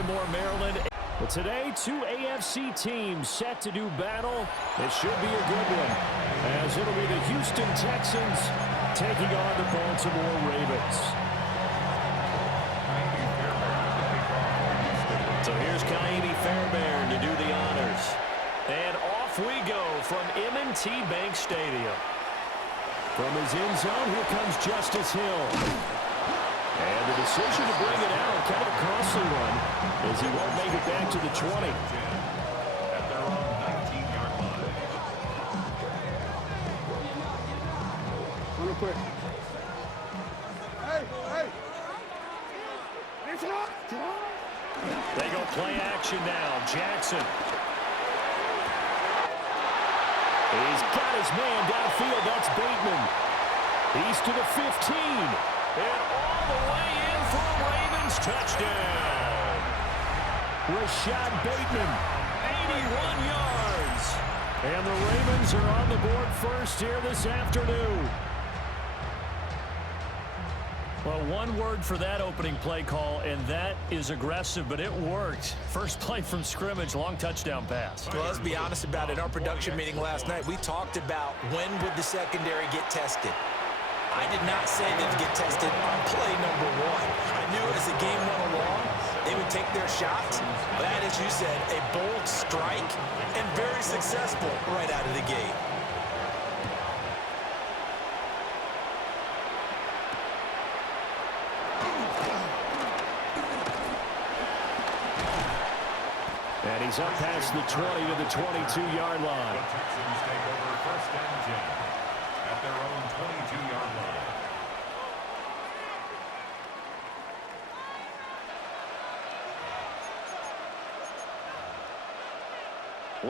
Baltimore, Maryland. But today, two AFC teams set to do battle. It should be a good one, as it'll be the Houston Texans taking on the Baltimore Ravens. So here's Kaimi Fairbairn to do the honors. And off we go from M&T Bank Stadium. From his end zone, here comes Justice Hill. And the decision to bring it out, kind of a costly one, as he won't make it back to the 20. At their own 19-yard line. Real quick. Hey! It's up! They go play action now. Jackson. He's got his man downfield. That's Bateman. He's to the 15. And all the way in for a Ravens touchdown. Rashad Bateman, 81 yards. And the Ravens are on the board first here this afternoon. Well, one word for that opening play call, and that is aggressive, but it worked. First play from scrimmage, long touchdown pass. Well, let's be honest about it. In our production meeting last night, we talked about when would the secondary get tested. I did not say they'd get tested on play number one. I knew as the game went along, they would take their shots. That, as you said, a bold strike and very successful right out of the gate. And he's up past the 20 to the 22-yard line. The Texans take over first and 10 at their own 22-yard line.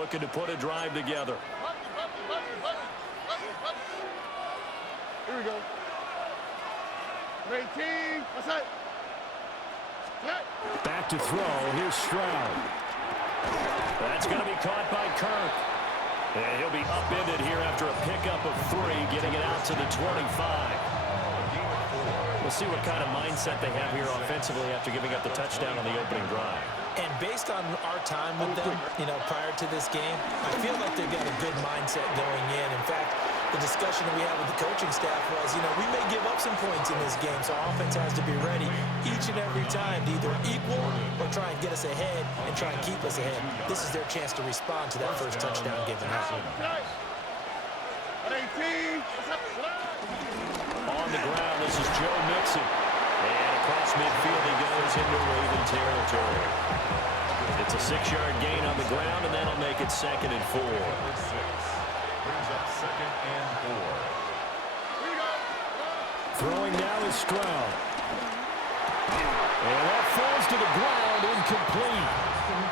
Looking to put a drive together. Here we go. 18. What's that? Back to throw. Here's Stroud. That's going to be caught by Kirk. And he'll be upended here after a pickup of 3, getting it out to the 25. We'll see what kind of mindset they have here offensively after giving up the touchdown on the opening drive. And based on our time with them, prior to this game, I feel like they've got a good mindset going in. In fact, the discussion that we had with the coaching staff was, we may give up some points in this game, so our offense has to be ready each and every time to either equal or try and get us ahead and try and keep us ahead. This is their chance to respond to that first touchdown given up. 18. On the ground, this is Joe Mixon. And across midfield he goes into Raven territory. It's a 6-yard gain on the ground, and that'll make it 2nd and 4. Brings up 2nd and 4. Throwing now is Stroud. And that falls to the ground, incomplete.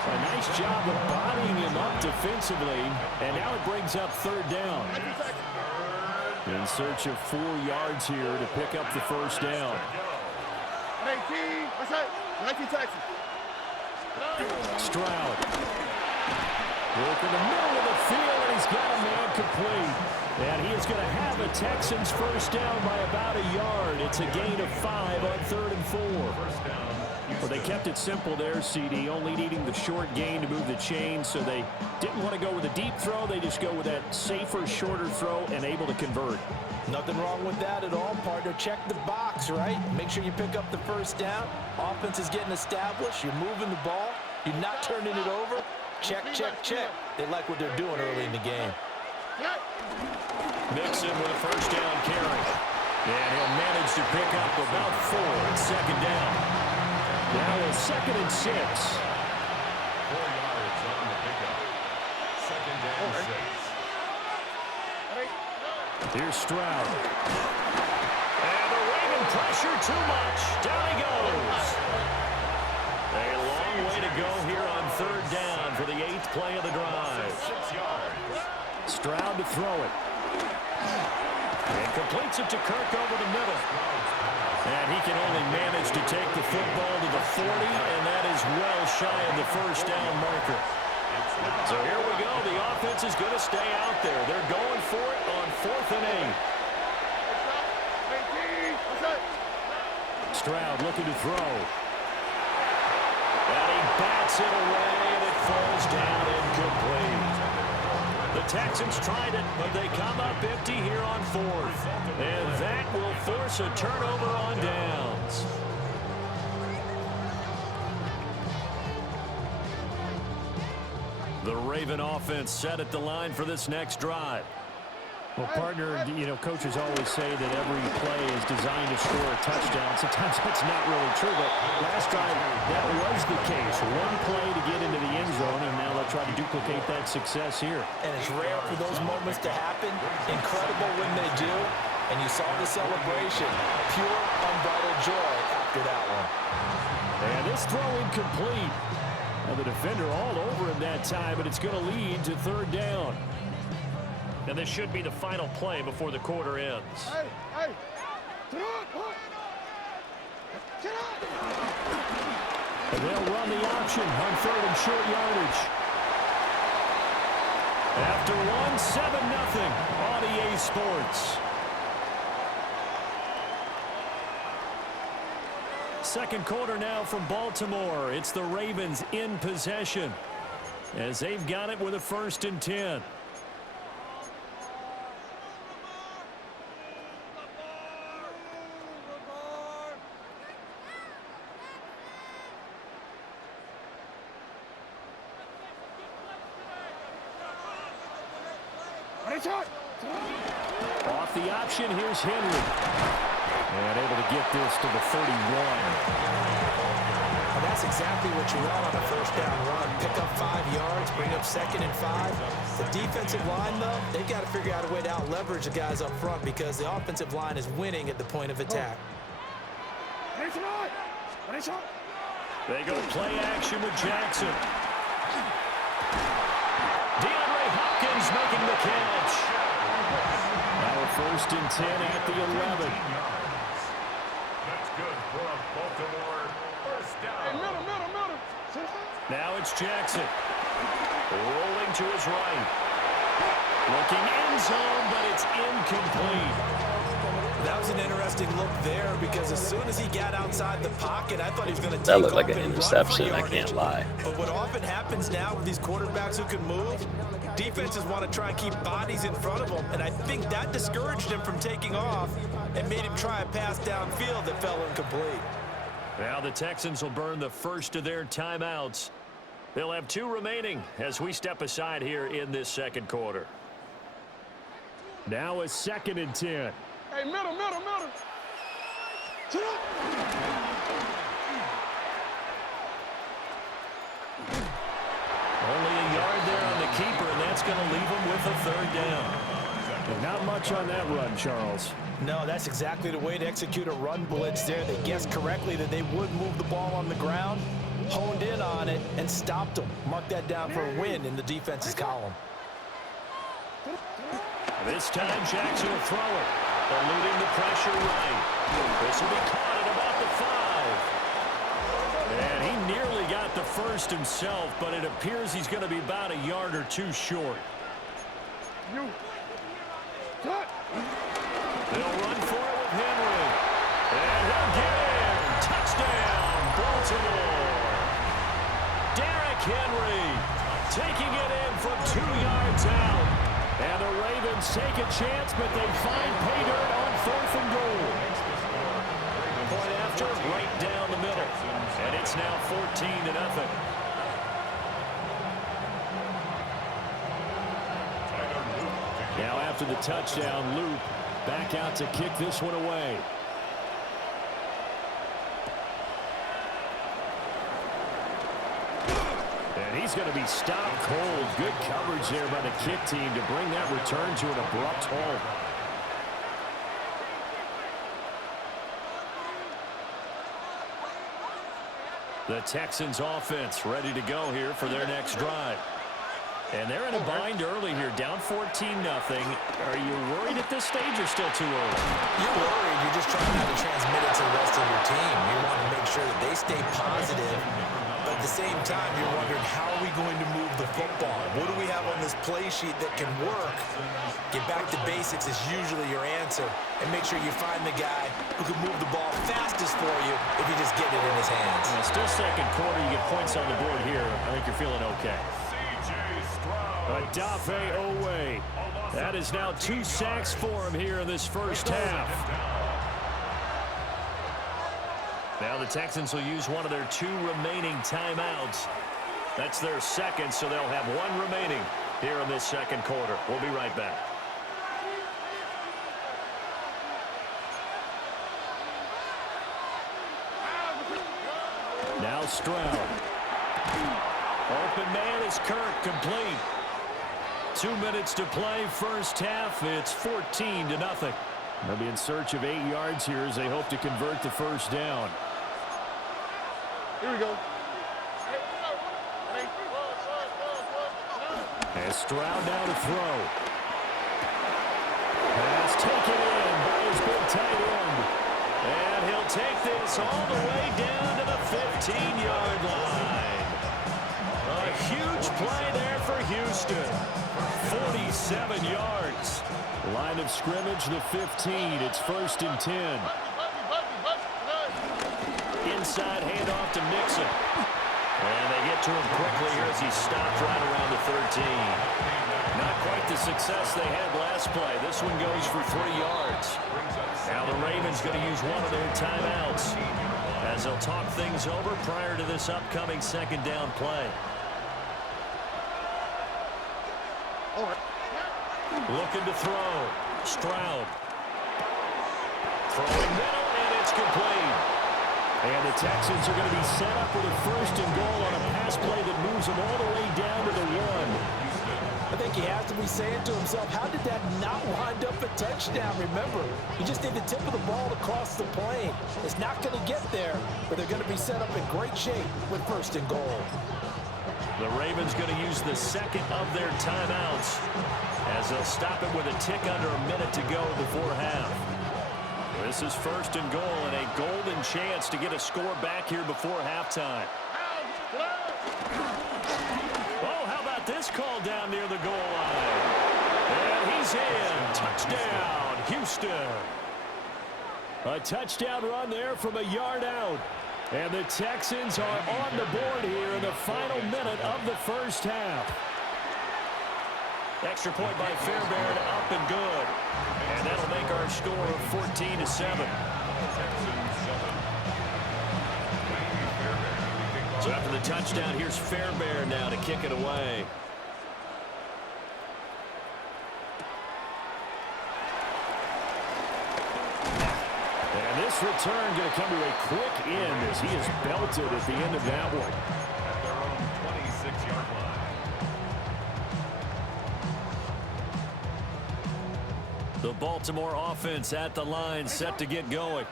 A nice job of bodying him up defensively, and now it brings up 3rd down. In search of 4 yards here to pick up the first down. 18. What's that? 19 Texans. Stroud. Work in the middle of the field, and he's got a man complete. And he is going to have a Texans first down by about a yard. It's a gain of 5 on 3rd and 4. First down. Well, they kept it simple there, CD, only needing the short gain to move the chain, so they didn't want to go with a deep throw. They just go with that safer, shorter throw and able to convert. Nothing wrong with that at all, partner. Check the box, right? Make sure you pick up the first down. Offense is getting established. You're moving the ball. You're not turning it over. Check, check, check. They like what they're doing early in the game. Mixon with a first down carry. And he'll manage to pick up about 4. It's 2nd down. Now a 2nd and 6. 4 yards on the pickup. 2nd and 6. Here's Stroud. And the Raven pressure too much. Down he goes. A long way to go here on 3rd down for the 8th play of the drive. 6 yards. Stroud to throw it. And completes it to Kirk over the middle. And he can only manage to take the football to the 40, and that is well shy of the first down marker. So here we go. The offense is going to stay out there. They're going for it on 4th and 8. Stroud looking to throw. And he Takes it away, and it falls down incomplete. The Texans tried it, but they come up empty here on fourth. And that will force a turnover on downs. The Raven offense set at the line for this next drive. Well, partner, coaches always say that every play is designed to score a touchdown. Sometimes that's not really true, but last drive, that was the case. One play to get into the end zone, and now they'll try to duplicate that success here. And it's rare for those moments to happen. Incredible when they do. And you saw the celebration. Pure, unbridled joy after that one. And this throw incomplete. Now the defender all over him that time, but it's going to lead to third down. And this should be the final play before the quarter ends. Hey! Get up! Get up! And they'll run the option on third and short yardage. After one, 7-0 on EA Sports. Second quarter now from Baltimore. It's the Ravens in possession as they've got it with a 1st and 10. Off the option, here's Henry. And able to get this to the 31. Well, that's exactly what you want on a first down run. Pick up 5 yards, bring up 2nd and 5. The defensive line, though, they've got to figure out a way to out-leverage the guys up front because the offensive line is winning at the point of attack. They go play action with Jackson. DeAndre Hopkins making the catch. Now a 1st and 10 at the 11. That's good for a Baltimore first down. Now it's Jackson. Rolling to his right. Looking end zone, but it's incomplete. That was an interesting look there because as soon as he got outside the pocket, I thought he was going to take That looked like off an and run interception, for I yardage. can't lie. But what often happens now with these quarterbacks who can move, defenses want to try and keep bodies in front of them, and I think that discouraged him from taking off and made him try a pass downfield that fell incomplete. Now the Texans will burn the first of their timeouts. They'll have 2 remaining as we step aside here in this second quarter. Now a 2nd and 10. Hey, middle. Get up! Only a yard there on the keeper, and that's going to leave him with a 3rd down. And not much on that run, Charles. No, that's exactly the way to execute a run blitz there. They guessed correctly that they would move the ball on the ground, honed in on it, and stopped them. Mark that down for a win in the defense's column. This time Jackson will throw it, eluding the pressure right. This will be caught at about the 5. And he nearly got the first himself, but it appears he's going to be about a yard or 2 short. They'll run for it with Henry. And he'll get in. Touchdown, Baltimore. Derrick Henry taking it in from 2 yards out. And the Ravens take a chance, but they find pay dirt on 4th and goal. Point after, right down the middle. And it's now 14-0. Now after the touchdown, Luke back out to kick this one away. And he's going to be stopped cold. Good coverage there by the kick team to bring that return to an abrupt halt. The Texans offense ready to go here for their next drive. And they're in a bind early here, down 14-0. Are you worried at this stage or still too early? You're worried. You're just trying not to transmit it to the rest of your team. You want to make sure that they stay positive. But At the same time, you're wondering, how are we going to move the football? What do we have on this play sheet that can work? Get back to basics is usually your answer. And make sure you find the guy who can move the ball fastest for you if you just get it in his hands. Still second quarter. You get points on the board here. I think you're feeling okay. Adafe Owe. That is now 2 sacks for him here in this first half. Now the Texans will use one of their 2 remaining timeouts. That's their second, so they'll have 1 remaining here in this second quarter. We'll be right back. Now Stroud. Open man is Kirk, complete. 2 minutes to play, first half. It's 14-0. They'll be in search of 8 yards here as they hope to convert the first down. Here we go. And Stroud now to throw. Pass taken in by his big tight end. And he'll take this all the way down to the 15-yard line. A huge play there for Houston. 47 yards. Line of scrimmage, the 15. It's 1st and 10. Inside handoff to Mixon. And they get to him quickly here as he stopped right around the 13. Not quite the success they had last play. This one goes for 3 yards. Now the Ravens going to use one of their timeouts as they'll talk things over prior to this upcoming second down play. Looking to throw. Stroud. Throwing middle, and it's complete. And the Texans are going to be set up with a 1st and goal on a pass play that moves them all the way down to the 1. I think he has to be saying to himself, how did that not wind up a touchdown? Remember, you just need the tip of the ball to cross the plane. It's not going to get there, but they're going to be set up in great shape with 1st and goal. The Ravens going to use the second of their timeouts as they'll stop it with a tick under a minute to go before half. This is 1st and goal and a golden chance to get a score back here before halftime. Oh, how about this call down near the goal line? And he's in. Touchdown, Houston. A touchdown run there from a yard out. And the Texans are on the board here in the final minute of the first half. Extra point by Fairbairn, up and good. And that'll make our score 14-7. So after the touchdown, here's Fairbairn now to kick it away. And this return going to come to a quick end as he is belted at the end of that one. At their own 26-yard line. The Baltimore offense at the line, set to get going.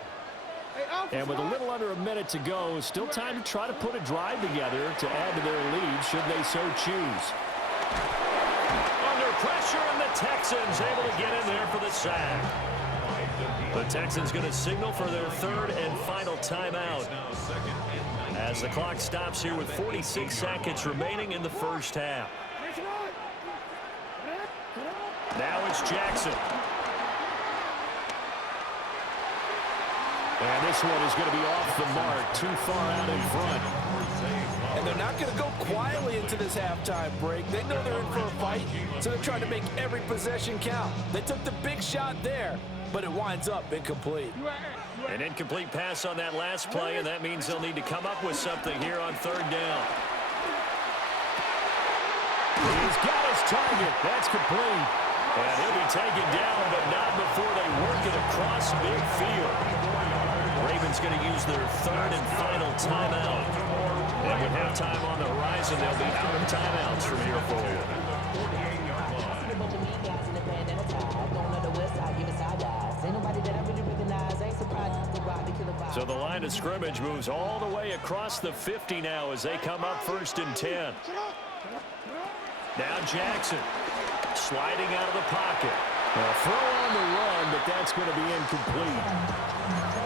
And with a little under a minute to go, still time to try to put a drive together to add to their lead should they so choose. Under pressure, and the Texans able to get in there for the sack. The Texans going to signal for their 3rd and final timeout as the clock stops here with 46 seconds remaining in the first half. Now it's Jackson. And this one is going to be off the mark, too far out in front. And they're not going to go quietly into this halftime break. They know they're in for a fight, so they're trying to make every possession count. They took the big shot there, but it winds up incomplete. An incomplete pass on that last play, and that means they'll need to come up with something here on 3rd down. He's got his target. That's complete. And he'll be taken down, but not before they work it across midfield. Ravens going to use their 3rd and final timeout. And with halftime on the horizon, they'll be out of timeouts from here forward. So the line of scrimmage moves all the way across the 50 now as they come up 1st and 10. Now Jackson sliding out of the pocket. A throw on the run, but that's going to be incomplete.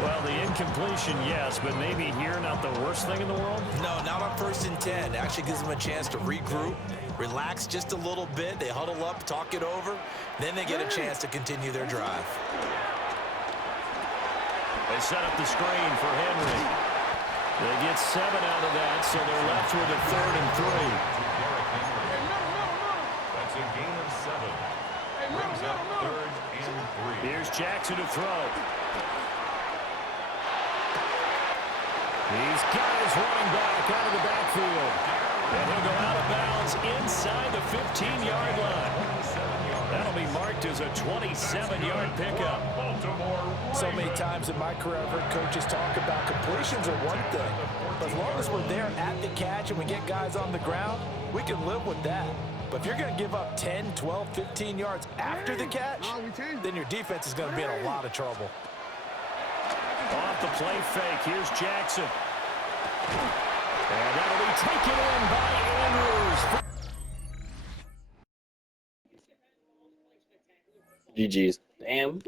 Well, the incompletion, yes, but maybe here not the worst thing in the world? No, not on 1st and 10. Actually gives them a chance to regroup, relax just a little bit. They huddle up, talk it over. Then they get a chance to continue their drive. They set up the screen for Henry. They get 7 out of that, so they're left with a 3rd and 3. That's a gain of 7. Brings up 3rd and 3. Here's Jackson to throw. He's got his running back out of the backfield. And he'll go out of bounds inside the 15-yard line. That'll be marked as a 27-yard pickup. So many times in my career, I've heard coaches talk about completions are one thing. But as long as we're there at the catch and we get guys on the ground, we can live with that. But if you're going to give up 10, 12, 15 yards after the catch, then your defense is going to be in a lot of trouble. Off the play fake, here's Jackson. And that'll be taken in by Andrews. GG's. Damn.